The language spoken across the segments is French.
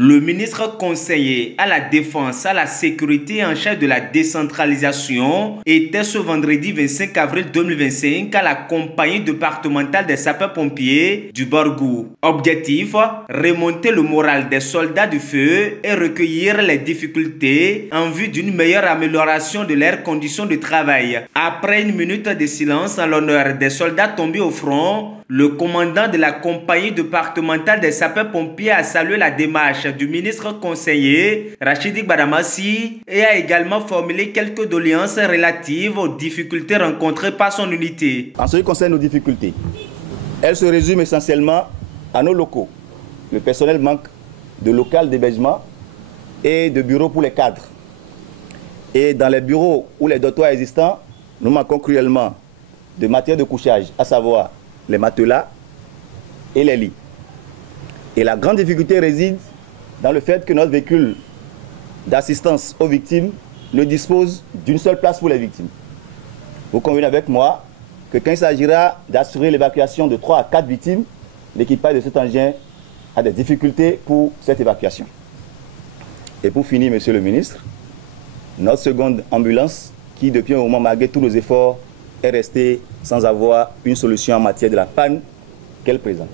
Le ministre conseiller à la défense, à la sécurité en charge de la décentralisation était ce vendredi 25 avril 2025 à la compagnie départementale des sapeurs-pompiers du Borgou. Objectif, remonter le moral des soldats du feu et recueillir les difficultés en vue d'une meilleure amélioration de leurs conditions de travail. Après une minute de silence en l'honneur des soldats tombés au front, le commandant de la compagnie départementale des sapeurs-pompiers a salué la démarche du ministre conseiller Rachidi Badamassi et a également formulé quelques doléances relatives aux difficultés rencontrées par son unité. En ce qui concerne nos difficultés, elles se résument essentiellement à nos locaux. Le personnel manque de local d'hébergement et de bureaux pour les cadres. Et dans les bureaux ou les dortoirs existants, nous manquons cruellement de matière de couchage, à savoir les matelas et les lits. Et la grande difficulté réside dans le fait que notre véhicule d'assistance aux victimes ne dispose d'une seule place pour les victimes. Vous convenez avec moi que quand il s'agira d'assurer l'évacuation de 3 à 4 victimes, l'équipage de cet engin a des difficultés pour cette évacuation. Et pour finir, monsieur le ministre, notre seconde ambulance, qui depuis un moment, malgré tous nos efforts, est restée sans avoir une solution en matière de la panne qu'elle présente.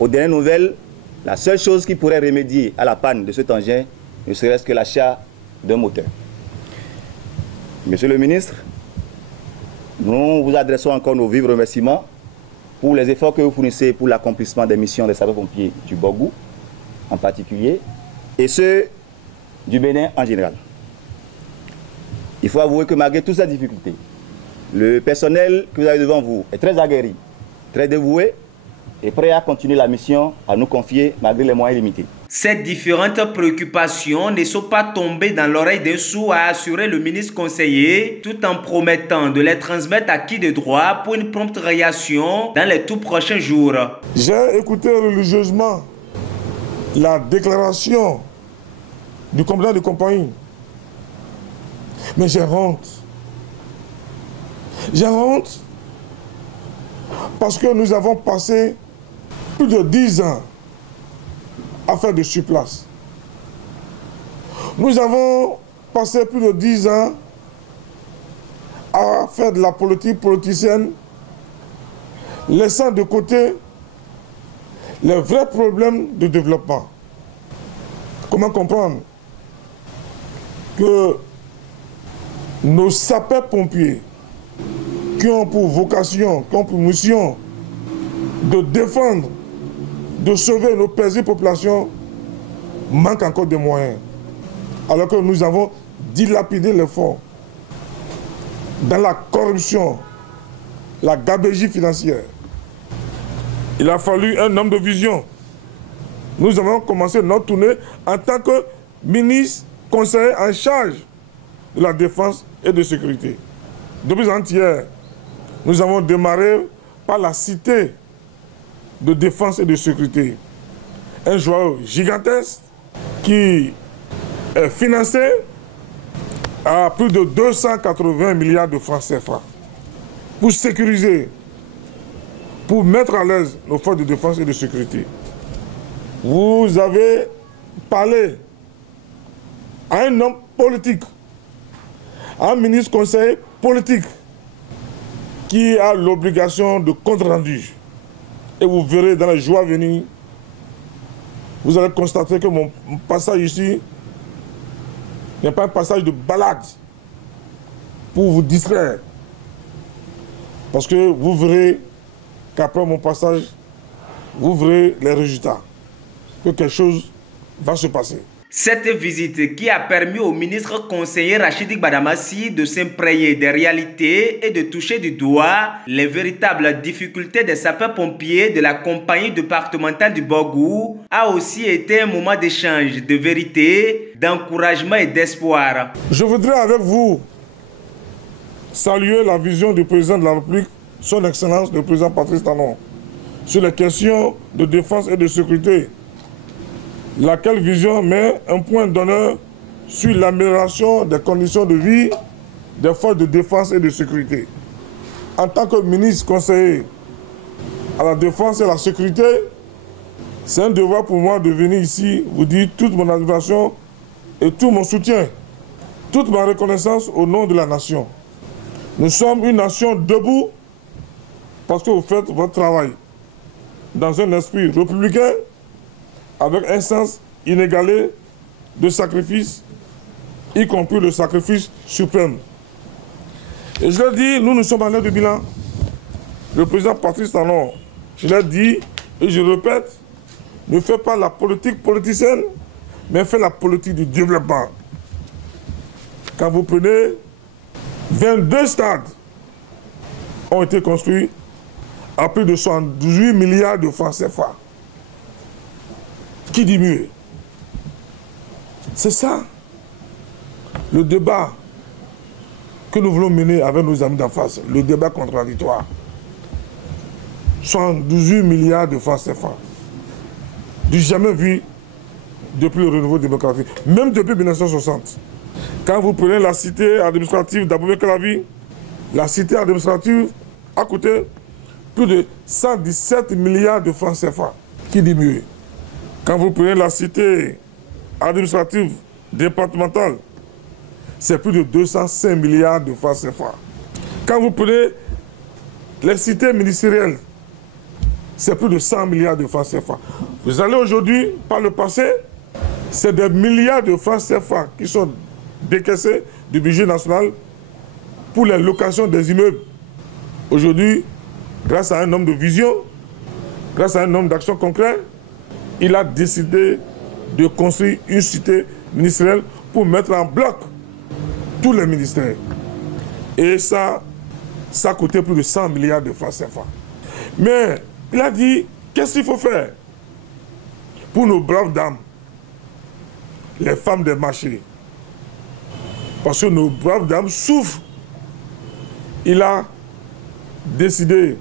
Aux dernières nouvelles, la seule chose qui pourrait remédier à la panne de cet engin ne serait-ce que l'achat d'un moteur. Monsieur le ministre, nous vous adressons encore nos vifs remerciements pour les efforts que vous fournissez pour l'accomplissement des missions des sapeurs-pompiers du Borgou en particulier et ceux du Bénin en général. Il faut avouer que malgré toutes ces difficultés, le personnel que vous avez devant vous est très aguerri, très dévoué et prêt à continuer la mission à nous confier malgré les moyens limités. Ces différentes préoccupations ne sont pas tombées dans l'oreille d'un sourd, a assuré le ministre conseiller, tout en promettant de les transmettre à qui de droit pour une prompte réaction dans les tout prochains jours. J'ai écouté religieusement la déclaration du commandant de compagnie, mais j'ai honte. J'ai honte parce que nous avons passé plus de 10 ans à faire de surplace. Nous avons passé plus de 10 ans à faire de la politique politicienne, laissant de côté les vrais problèmes de développement. Comment comprendre que nos sapeurs-pompiers qui ont pour vocation, qui ont pour mission de défendre, de sauver nos paisibles populations, manquent encore de moyens. Alors que nous avons dilapidé l'effort dans la corruption, la gabegie financière. Il a fallu un homme de vision. Nous avons commencé notre tournée en tant que ministre conseiller en charge de la défense et de sécurité. Depuis hier, nous avons démarré par la cité de défense et de sécurité. Un joyau gigantesque qui est financé à plus de 280 milliards de francs CFA pour sécuriser, pour mettre à l'aise nos forces de défense et de sécurité. Vous avez parlé à un homme politique, à un ministre conseiller politique qui a l'obligation de compte rendu. Et vous verrez dans les jours à venir, vous allez constater que mon passage ici n'est pas un passage de balade pour vous distraire. Parce que vous verrez qu'après mon passage, vous verrez les résultats, que quelque chose va se passer. Cette visite qui a permis au ministre conseiller Rachidi Badamassi de s'imprégner des réalités et de toucher du doigt les véritables difficultés des sapeurs-pompiers de la compagnie départementale du Borgou a aussi été un moment d'échange, de vérité, d'encouragement et d'espoir. Je voudrais avec vous saluer la vision du président de la République, son Excellence le président Patrice Talon, sur les questions de défense et de sécurité. Laquelle vision met un point d'honneur sur l'amélioration des conditions de vie des forces de défense et de sécurité. En tant que ministre conseiller à la défense et à la sécurité, C'est un devoir pour moi de venir ici vous dire toute mon admiration et tout mon soutien, toute ma reconnaissance au nom de la nation. Nous sommes une nation debout parce que vous faites votre travail dans un esprit républicain avec un sens inégalé de sacrifice, y compris le sacrifice suprême. Et je l'ai dit, nous sommes en l'air de bilan. Le président Patrice Talon, je l'ai dit et je répète, ne fait pas la politique politicienne, mais fait la politique du développement. Quand vous prenez 22 stades ont été construits à plus de 78 milliards de francs CFA. Qui dit mieux? C'est ça le débat que nous voulons mener avec nos amis d'en face, le débat contradictoire. 78 milliards de francs CFA. Du jamais vu depuis le renouveau démocratique, même depuis 1960. Quand vous prenez la cité administrative d'Abomey-Calavi, la cité administrative a coûté plus de 117 milliards de francs CFA. Qui dit mieux? Quand vous prenez la cité administrative départementale, c'est plus de 205 milliards de francs CFA. Quand vous prenez les cités ministérielles, c'est plus de 100 milliards de francs CFA. Vous allez aujourd'hui, par le passé, c'est des milliards de francs CFA qui sont décaissés du budget national pour les locations des immeubles. Aujourd'hui, grâce à un homme de vision, grâce à un homme d'action concret, il a décidé de construire une cité ministérielle pour mettre en bloc tous les ministères. Et ça a coûté plus de 100 milliards de francs CFA. Mais il a dit, qu'est-ce qu'il faut faire pour nos braves dames, les femmes des marchés? Parce que nos braves dames souffrent. Il a décidé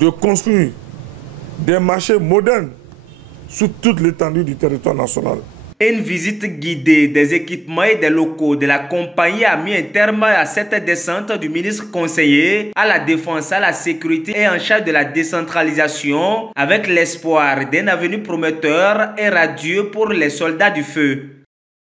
de construire des marchés modernes sur toute l'étendue du territoire national. Une visite guidée des équipements et des locaux de la compagnie a mis un terme à cette descente du ministre conseiller à la défense, à la sécurité et en charge de la décentralisation avec l'espoir d'un avenir prometteur et radieux pour les soldats du feu.